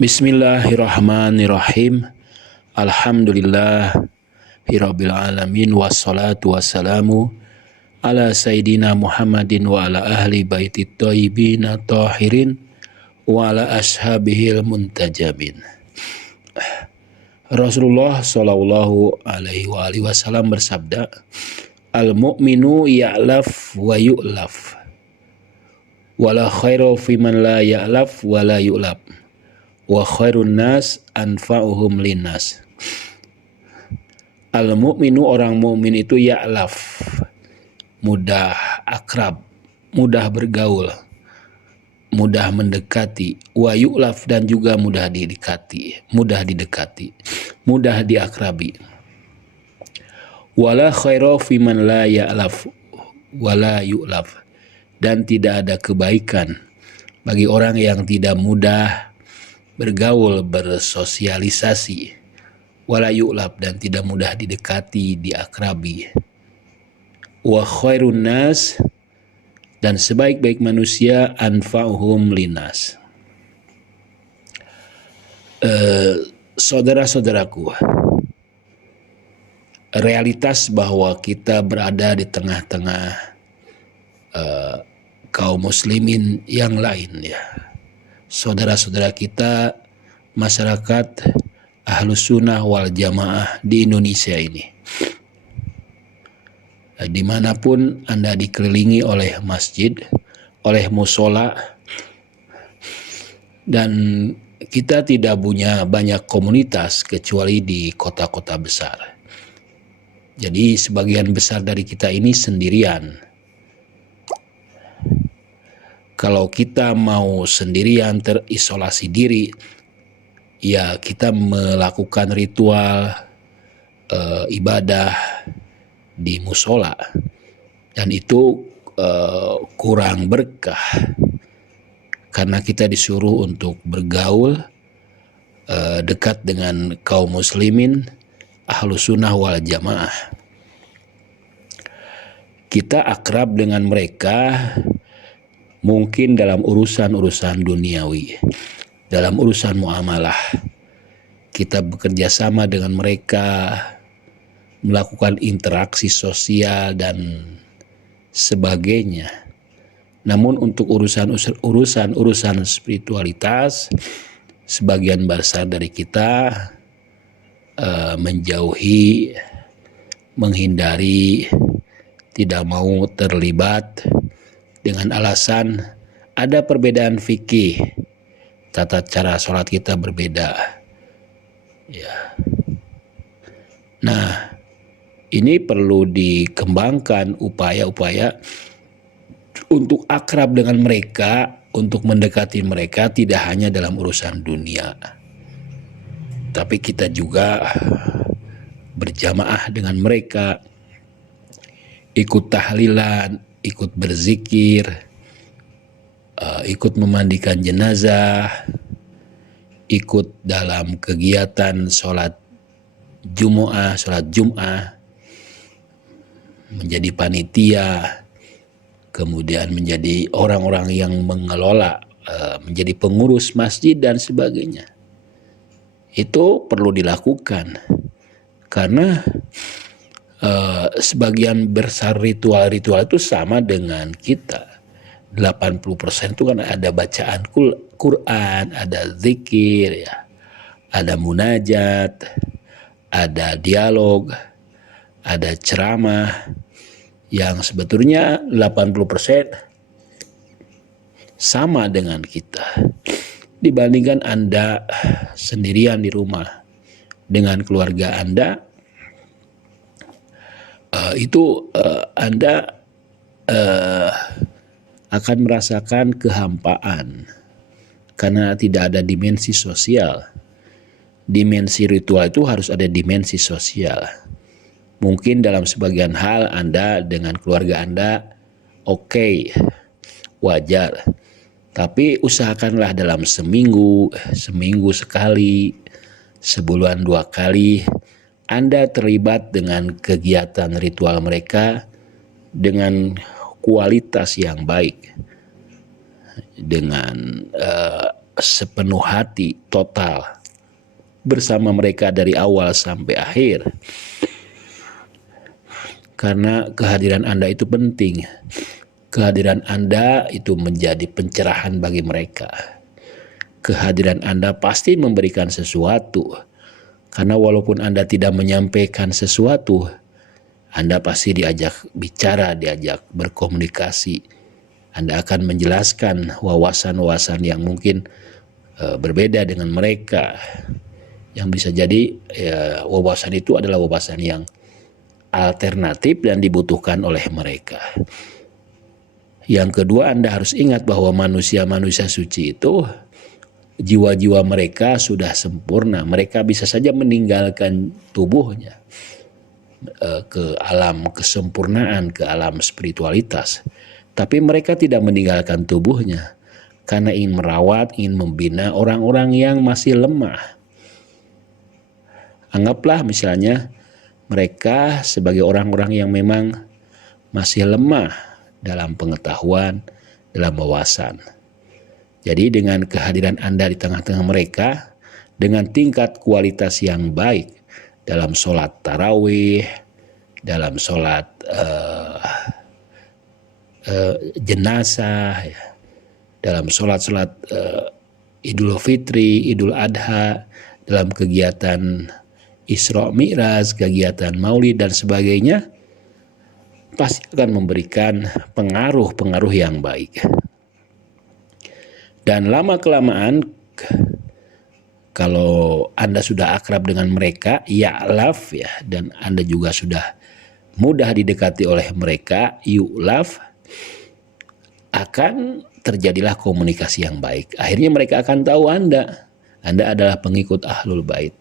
Bismillahirrahmanirrahim. Alhamdulillahirabbil alamin wassalatu wassalamu ala sayyidina Muhammadin wa ala ahli baitit thayyibin tahirin wa ala ashabihil muntajabin. Rasulullah sallallahu alaihi wasallam bersabda, al-mu'minu ya'laf wa yu'laf wala khairu fiman la ya'laf wa la yu'laf wa khairun nas anfa'uhum linnas. Al-mu'minu, orang mukmin itu ya'laf, mudah akrab, mudah bergaul, mudah mendekati, wa yu'laf, dan juga mudah didekati, mudah diakrabi. Wala khairu fiman la ya'laf wala yu'laf, dan tidak ada kebaikan bagi orang yang tidak mudah bergaul, bersosialisasi, wala yu'lab, dan tidak mudah didekati, diakrabi. Wa khairun nas, dan sebaik-baik manusia, anfa'uhum linas. Saudara-saudaraku, realitas bahwa kita berada di tengah-tengah kaum muslimin yang lain, ya, saudara-saudara kita, masyarakat Ahlus Sunnah wal Jamaah di Indonesia ini. Dimanapun Anda dikelilingi oleh masjid, oleh musola, dan kita tidak punya banyak komunitas kecuali di kota-kota besar. Jadi sebagian besar dari kita ini sendirian. Kalau kita mau sendirian, terisolasi diri, ya kita melakukan ritual ibadah di musola, dan itu kurang berkah karena kita disuruh untuk bergaul dekat dengan kaum muslimin Ahlus Sunnah wal Jamaah. Kita akrab dengan mereka mungkin dalam urusan-urusan duniawi, dalam urusan muamalah. Kita bekerja sama dengan mereka, melakukan interaksi sosial dan sebagainya. Namun untuk urusan spiritualitas, sebagian besar dari kita menjauhi, menghindari, tidak mau terlibat dengan alasan ada perbedaan fikih, tata cara sholat kita berbeda, ya. Nah, ini perlu dikembangkan upaya-upaya untuk akrab dengan mereka, untuk mendekati mereka, tidak hanya dalam urusan dunia, tapi kita juga berjamaah dengan mereka, ikut tahlilan, ikut berzikir, ikut memandikan jenazah, ikut dalam kegiatan sholat Jum'ah, menjadi panitia, kemudian menjadi orang-orang yang mengelola, menjadi pengurus masjid dan sebagainya. Itu perlu dilakukan karena sebagian besar ritual-ritual itu sama dengan kita. 80% itu kan ada bacaan Quran, ada zikir, ya, ada munajat, ada dialog, ada ceramah, yang sebetulnya 80% sama dengan kita. Dibandingkan Anda sendirian di rumah dengan keluarga Anda, Anda akan merasakan kehampaan karena tidak ada dimensi sosial. Dimensi ritual itu harus ada dimensi sosial. Mungkin dalam sebagian hal Anda dengan keluarga Anda oke, wajar, tapi usahakanlah dalam seminggu sekali, sebulan 2 kali, Anda terlibat dengan kegiatan ritual mereka dengan kualitas yang baik, dengan sepenuh hati, total, bersama mereka dari awal sampai akhir. Karena kehadiran Anda itu penting. Kehadiran Anda itu menjadi pencerahan bagi mereka. Kehadiran Anda pasti memberikan sesuatu. Karena walaupun Anda tidak menyampaikan sesuatu, Anda pasti diajak bicara, diajak berkomunikasi. Anda akan menjelaskan wawasan-wawasan yang mungkin berbeda dengan mereka. Yang bisa jadi wawasan itu adalah wawasan yang alternatif dan dibutuhkan oleh mereka. Yang kedua, Anda harus ingat bahwa manusia-manusia suci itu jiwa-jiwa mereka sudah sempurna. Mereka bisa saja meninggalkan tubuhnya ke alam kesempurnaan, ke alam spiritualitas. Tapi mereka tidak meninggalkan tubuhnya karena ingin merawat, ingin membina orang-orang yang masih lemah. Anggaplah misalnya mereka sebagai orang-orang yang memang masih lemah dalam pengetahuan, dalam wawasan. Jadi dengan kehadiran Anda di tengah-tengah mereka, dengan tingkat kualitas yang baik dalam sholat tarawih, dalam sholat jenazah, dalam sholat-sholat Idul Fitri, Idul Adha, dalam kegiatan Isra Mi'raj, kegiatan Maulid dan sebagainya, pasti akan memberikan pengaruh-pengaruh yang baik. Dan lama-kelamaan, kalau Anda sudah akrab dengan mereka, ya'laf ya, dan Anda juga sudah mudah didekati oleh mereka, yu'laf, akan terjadilah komunikasi yang baik. Akhirnya mereka akan tahu Anda adalah pengikut Ahlul Bait.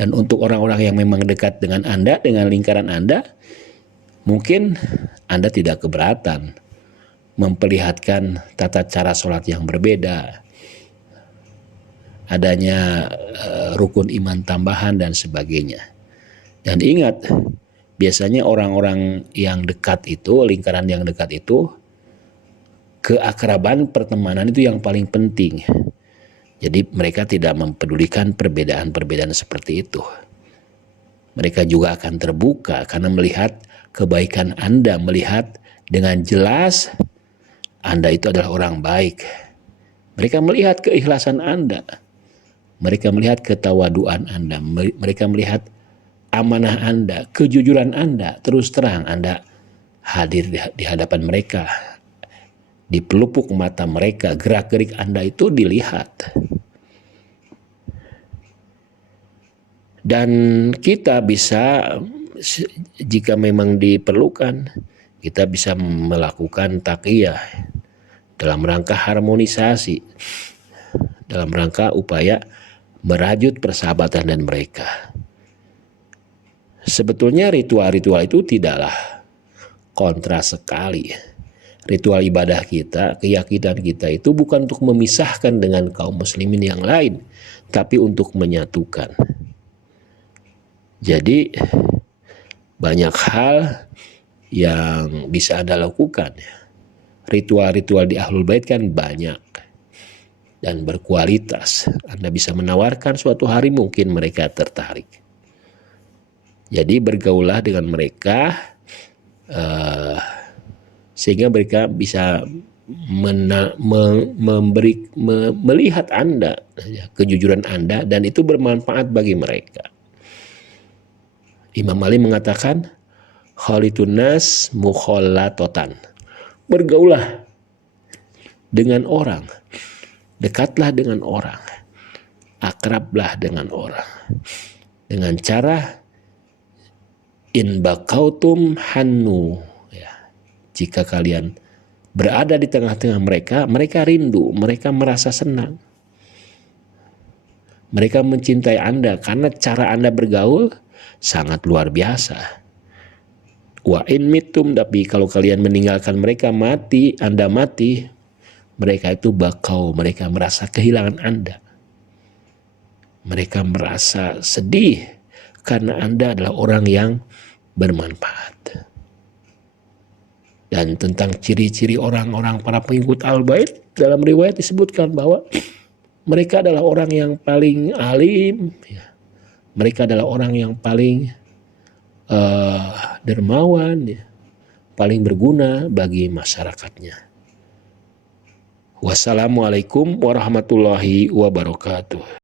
Dan untuk orang-orang yang memang dekat dengan Anda, dengan lingkaran Anda, mungkin Anda tidak keberatan memperlihatkan tata cara sholat yang berbeda, adanya rukun iman tambahan dan sebagainya. Dan ingat, biasanya orang-orang yang dekat itu, lingkaran yang dekat itu, keakraban pertemanan itu yang paling penting. Jadi mereka tidak mempedulikan perbedaan-perbedaan seperti itu. Mereka juga akan terbuka karena melihat kebaikan Anda, melihat dengan jelas Anda itu adalah orang baik. Mereka melihat keikhlasan Anda. Mereka melihat ketawaduan Anda. Mereka melihat amanah Anda, kejujuran Anda. Terus terang Anda hadir di hadapan mereka. Di pelupuk mata mereka, gerak-gerik Anda itu dilihat. Dan kita bisa, jika memang diperlukan, kita bisa melakukan taqiyah dalam rangka harmonisasi, dalam rangka upaya merajut persahabatan dan mereka. Sebetulnya ritual-ritual itu tidaklah kontra sekali. Ritual ibadah kita, keyakinan kita itu bukan untuk memisahkan dengan kaum muslimin yang lain, tapi untuk menyatukan. Jadi banyak hal yang bisa Anda lakukan. Ritual-ritual di Ahlul Bait kan banyak dan berkualitas. Anda bisa menawarkan suatu hari mungkin mereka tertarik. Jadi bergaullah dengan mereka sehingga mereka bisa melihat Anda, kejujuran Anda, dan itu bermanfaat bagi mereka. Imam Ali mengatakan, khalitun nas mukhalatotan. Bergaullah dengan orang, dekatlah dengan orang, akrablah dengan orang, dengan cara in bakautum hannu. Jika kalian berada di tengah-tengah mereka, mereka rindu, mereka merasa senang. Mereka mencintai Anda karena cara Anda bergaul sangat luar biasa. Wa in mitum, tapi kalau kalian meninggalkan mereka, mati, Anda mati, mereka itu bakau, mereka merasa kehilangan Anda. Mereka merasa sedih karena Anda adalah orang yang bermanfaat. Dan tentang ciri-ciri orang-orang para pengikut Al-Bait, dalam riwayat disebutkan bahwa mereka adalah orang yang paling alim, ya. Mereka adalah orang yang paling dermawan, ya. Paling berguna bagi masyarakatnya. Wassalamualaikum warahmatullahi wabarakatuh.